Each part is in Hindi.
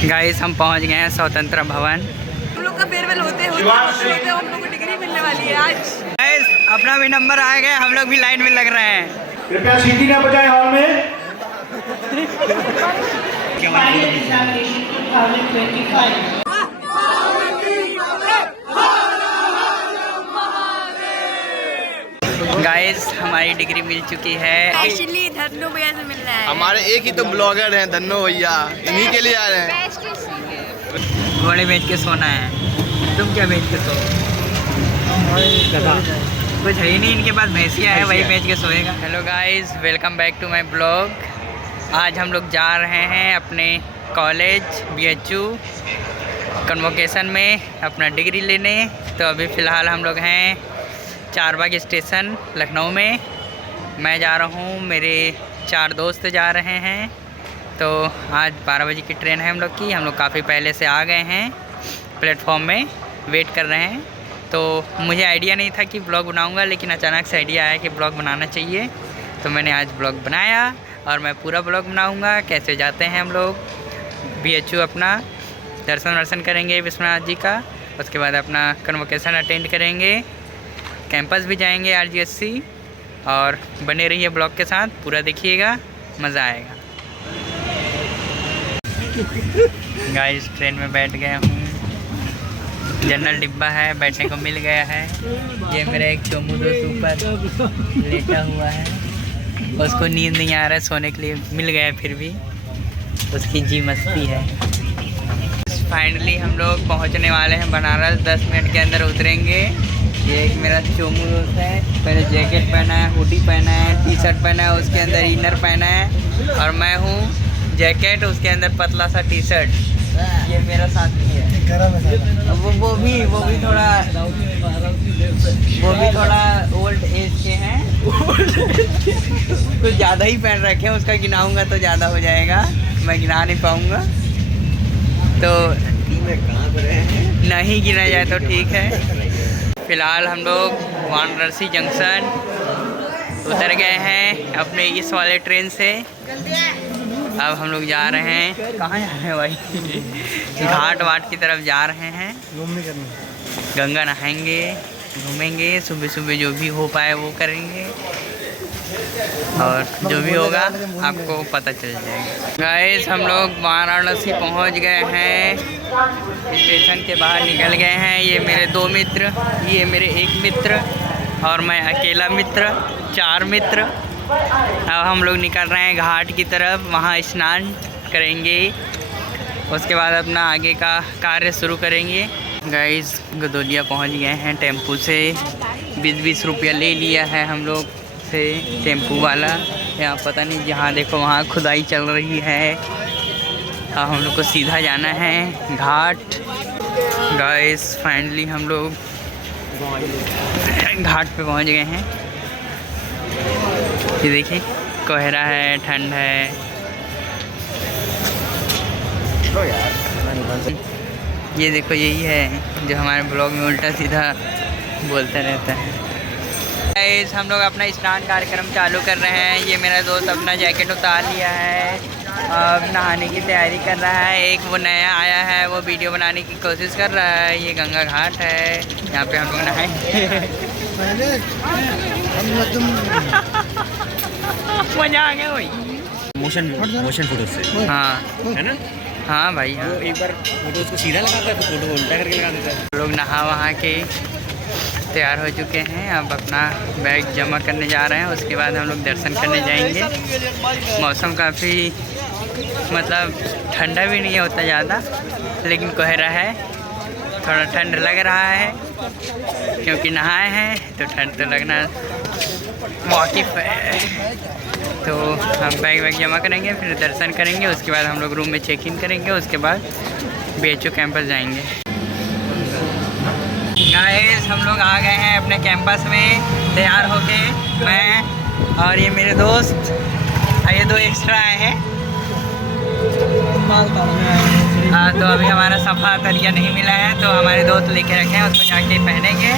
गाइस हम पहुंच गए हैं स्वतंत्र भवन। हम लोग का फेयरवेल होते हम लोग को डिग्री मिलने वाली है आज। गाइस अपना भी नंबर आ गया, हम लोग भी लाइन में लग रहे हैं। कृपया सीटी ना बजाएं हॉल में। गाइस हमारी डिग्री मिल चुकी है। एक्चुअली धन्नो भैया से मिलना है। हमारे एक ही तो ब्लॉगर हैं धन्नो भैया, इन्हीं के लिए आ रहे हैं। घोड़े बेच के सोना है। तुम क्या बेच के सो? कुछ है ही नहीं, इनके पास भैंसिया है, वही बेच के सोएगा। Hello guys, welcome back to my blog. आज हम लोग जा रहे हैं अपने कॉलेज BHU कन्वोकेशन में अपना डिग्री लेने। तो अभी फ़िलहाल हम लोग हैं चारबाग स्टेशन लखनऊ में। मैं जा रहा हूँ, मेरे 4 दोस्त जा रहे हैं। तो आज 12 बजे की ट्रेन है हम लोग की। हम लोग काफ़ी पहले से आ गए हैं, प्लेटफॉर्म में वेट कर रहे हैं। तो मुझे आइडिया नहीं था कि ब्लॉग बनाऊंगा, लेकिन अचानक से आइडिया आया कि ब्लॉग बनाना चाहिए। तो मैंने आज ब्लॉग बनाया और मैं पूरा ब्लॉग बनाऊंगा। कैसे जाते हैं हम लोग BHU, अपना दर्शन करेंगे विश्वनाथ जी का। उसके बाद अपना कन्वोकेशन अटेंड करेंगे, कैंपस भी जाएंगे RGSC। और बने रहिए ब्लॉग के साथ, पूरा देखिएगा, मज़ा आएगा। गाइस ट्रेन में बैठ गया हूँ, जनरल डिब्बा है, बैठने को मिल गया है। ये मेरा एक चोमू दोस्त ऊपर लेटा हुआ है, उसको नींद नहीं आ रहा है, सोने के लिए मिल गया, फिर भी उसकी जी मस्ती है। फाइनली हम लोग पहुँचने वाले हैं बनारस, 10 मिनट के अंदर उतरेंगे। ये एक मेरा चोमू दोस्त है, पहले जैकेट पहना है, हुडी पहना है, टी-शर्ट पहना है, उसके अंदर इनर पहना है। और मैं हूँ जैकेट, उसके अंदर पतला सा टी-शर्ट। ये मेरा साथी है। वो भी थोड़ा ओल्ड एज के हैं। कुछ ज़्यादा ही पहन रखे हैं, उसका गिनाऊंगा तो ज़्यादा हो जाएगा, मैं गिना नहीं पाऊँगा। तो नहीं गिना जाए तो ठीक है। फ़िलहाल हम लोग वाराणसी जंक्शन उतर गए हैं अपने इस वाले ट्रेन से। अब हम लोग जा रहे हैं, कहाँ जा रहे हैं भाई? घाट वाट की तरफ जा रहे हैं, घूमने करने, गंगा नहाएंगे, घूमेंगे, सुबह सुबह जो भी हो पाए वो करेंगे, और जो भी होगा आपको पता चल जाएगा। गाइस हम लोग वाराणसी पहुंच गए हैं, स्टेशन के बाहर निकल गए हैं। ये मेरे 2 मित्र, ये मेरे 1 मित्र और मैं अकेला मित्र, 4 मित्र। अब हम लोग निकल रहे हैं घाट की तरफ, वहाँ स्नान करेंगे, उसके बाद अपना आगे का कार्य शुरू करेंगे। गाइस गदोलिया पहुँच गए हैं, टेम्पू से 20-20 रुपया ले लिया है हम लोग से टेम्पू वाला। यहाँ पता नहीं, जहाँ देखो वहाँ खुदाई चल रही है। अब हम लोग को सीधा जाना है घाट। गाइस फाइनली हम लोग घाट पे पहुँच गए हैं। ये देखिए कोहरा है, ठंड है। ये देखो यही है जो हमारे ब्लॉग में उल्टा सीधा बोलता रहता है। गाइस हम लोग अपना स्नान कार्यक्रम चालू कर रहे हैं। ये मेरा दोस्त अपना जैकेट उतार लिया है, अब नहाने की तैयारी कर रहा है। एक वो नया आया है, वो वीडियो बनाने की कोशिश कर रहा है। ये गंगा घाट है, यहाँ पे हम लोग नहाएंगे। मजा आ गया भाई, मोशन फोटो से। हाँ है ना? हाँ भाई हाँ। एक बार फोटो उसको सीधा लगाता है, फिर फोटो उल्टा करके लगा देता है। लोग नहा वहा के तैयार हो चुके हैं, अब अपना बैग जमा करने जा रहे हैं। उसके बाद हम लोग दर्शन करने जाएंगे। मौसम काफ़ी मतलब ठंडा भी नहीं होता ज़्यादा, लेकिन कोहरा है, थोड़ा ठंड लग रहा है क्योंकि नहाए हैं, तो ठंड तो लगना वाकिफ़ है। तो हम बैग जमा करेंगे, फिर दर्शन करेंगे, उसके बाद हम लोग रूम में चेक इन करेंगे, उसके बाद BHU कैंपस जाएंगे। गाइस हम लोग आ गए हैं अपने कैंपस में तैयार होके, मैं और ये मेरे दोस्त, ये 2 एक्स्ट्रा आए हैं। हाँ तो अभी हमारा सफ़ा तरिया नहीं मिला है, तो हमारे दोस्त लेके रखे हैं, उसको जाके पहनेंगे,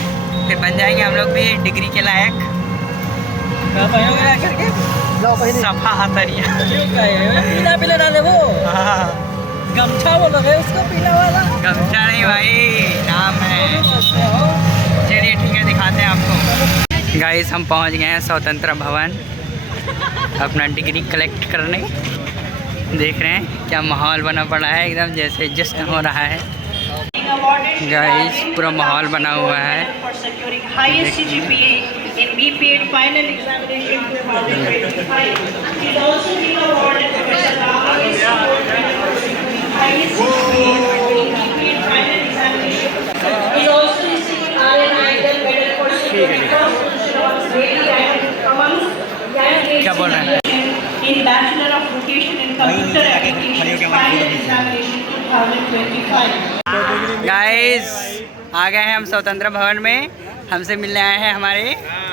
फिर बन जाएंगे हम लोग भी डिग्री के लायक। सफ़ा तरिया गमछा बोलोगे उसको पीला वाला? गमछा नहीं भाई, नाम है। चलिए ठीक है, दिखाते हैं आपको। गाइस हम पहुंच गए हैं स्वतंत्र भवन अपना डिग्री कलेक्ट करने। देख रहे हैं क्या माहौल बना पड़ा है, एकदम जैसे जश्न हो रहा है। गाइस पूरा माहौल बना हुआ है। क्या बोल रहे हैं? In Bachelor of Vocation in Computer Applications, final examination 2025. Guys आ गए हैं हम स्वतंत्र भवन में। हमसे मिलने आए हैं हमारे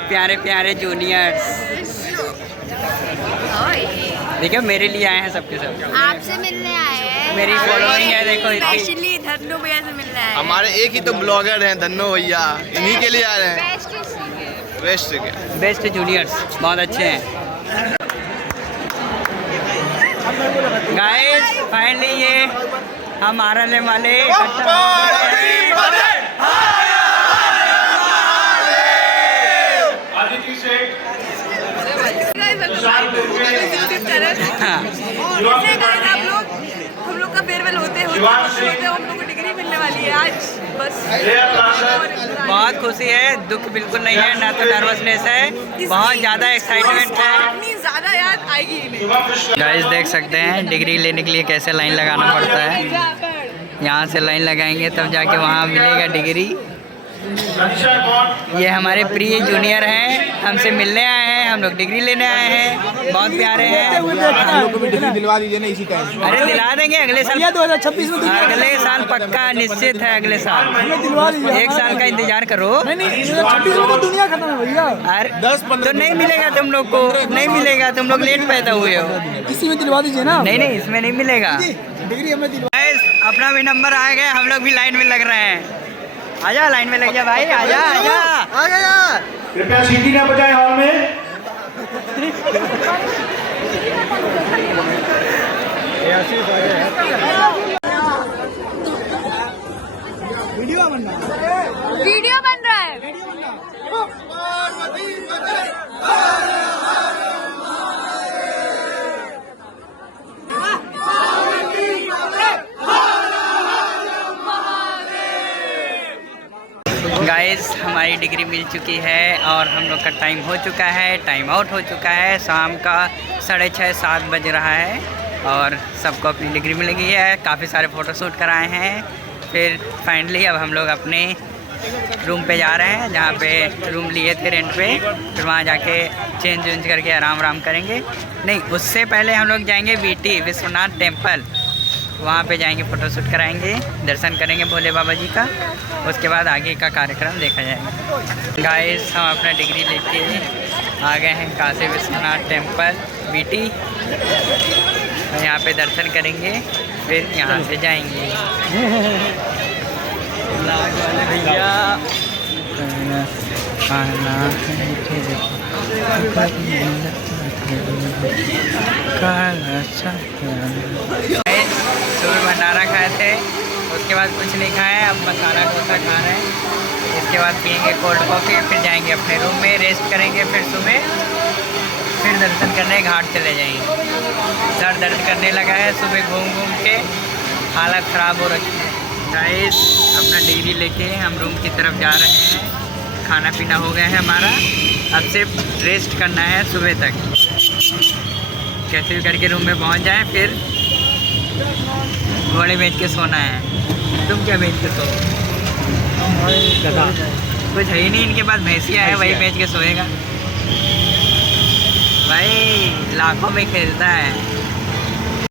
प्यारे प्यारे जूनियर्स। देखो मेरे लिए आए हैं सबके सब। आपसे मिलने आए हैं। मेरी फॉलोइंग है देखो इतनी। स्पेशली धन्नो भैया से मिलने आए हैं। हमारे एक ही तो ब्लॉगर हैं धन्नो भैया, इन्हीं के लिए आ रहे हैं। बेस्ट के बेस्ट जूनियर्स बहुत अच्छे हैं। गाइस फाइनली ये हम आरएलएम वाले हम लोग का फेयरवेल होते हम लोग को डिग्री मिलने वाली है आज। बस बहुत खुशी है, दुख बिल्कुल नहीं है, ना तो नर्वसनेस है, बहुत ज़्यादा एक्साइटमेंट है। इतनी ज़्यादा याद आएगी ही नहीं। गाइस देख सकते हैं डिग्री लेने के लिए कैसे लाइन लगाना पड़ता है। यहाँ से लाइन लगाएंगे तब जाके वहाँ मिलेगा डिग्री। ये हमारे प्रिय जूनियर हैं, हमसे मिलने आए हैं, हम लोग डिग्री लेने आए हैं, बहुत प्यारे हैं। हम लोग को भी डिग्री दिलवा दीजिए ना इसी टाइम। अरे दिला देंगे अगले साल, 2026 में अगले साल पक्का निश्चित है, अगले साल। दिलवा दीजिए। एक साल का इंतजार करो। नहीं 2026 में तो दुनिया खत्म है भैया। अरे तो नहीं मिलेगा तुम लोग को, नहीं मिलेगा, तुम लोग लेट पैदा हुए हो। इसी में दिलवा दीजिए ना। नहीं नहीं इसमें नहीं मिलेगा। डिग्री हमें दिलवा। गाइस अपना भी नंबर आ गया, हम लोग भी लाइन में लग रहे हैं। आजा लाइन में लग जा भाई, आजा आजा आ गया। कृपया सीटी ना बजाए हॉल में। वीडियो बन रहा है। गाइस हमारी डिग्री मिल चुकी है और हम लोग का टाइम हो चुका है, टाइम आउट हो चुका है। शाम का 6:30-7 बज रहा है और सबको अपनी डिग्री मिल गई है। काफ़ी सारे फ़ोटोशूट कराए हैं। फिर फाइनली अब हम लोग अपने रूम पे जा रहे हैं, जहाँ पे रूम लिए थे रेंट पे। फिर वहाँ जाके चेंज वेंज करके आराम करेंगे। नहीं उससे पहले हम लोग जाएंगे वीटी विश्वनाथ टेम्पल, वहाँ पे जाएंगे, फ़ोटोशूट कराएंगे, दर्शन करेंगे भोले बाबा जी का। उसके बाद आगे का कार्यक्रम देखा जाएगा। गाइस हम अपना डिग्री लेके आ गए हैं काशी विश्वनाथ टेम्पल वीटी। यहाँ पे दर्शन करेंगे, फिर यहाँ से जाएंगे। भैया सुबह भंडारा खाए थे, उसके बाद कुछ नहीं खाए, अब मसाला डोसा खा रहे हैं। इसके बाद पियेंगे कोल्ड कॉफ़ी, फिर जाएंगे अपने रूम में, रेस्ट करेंगे। फिर सुबह फिर दर्शन करने घाट चले जाएंगे। सर दर्द करने लगा है, सुबह घूम के हालत ख़राब हो रखी है। गाइस अपना डिग्री लेके हम रूम की तरफ जा रहे हैं। खाना पीना हो गया है हमारा, अब सिर्फ रेस्ट करना है सुबह तक। कैसे भी करके रूम में पहुंच जाए, फिर घोड़े बेच के सोना है। तुम क्या बेच के सो? कुछ है ही नहीं इनके पास, भैंसिया है, वही बेच के सोएगा। भाई लाखों में खेलता है।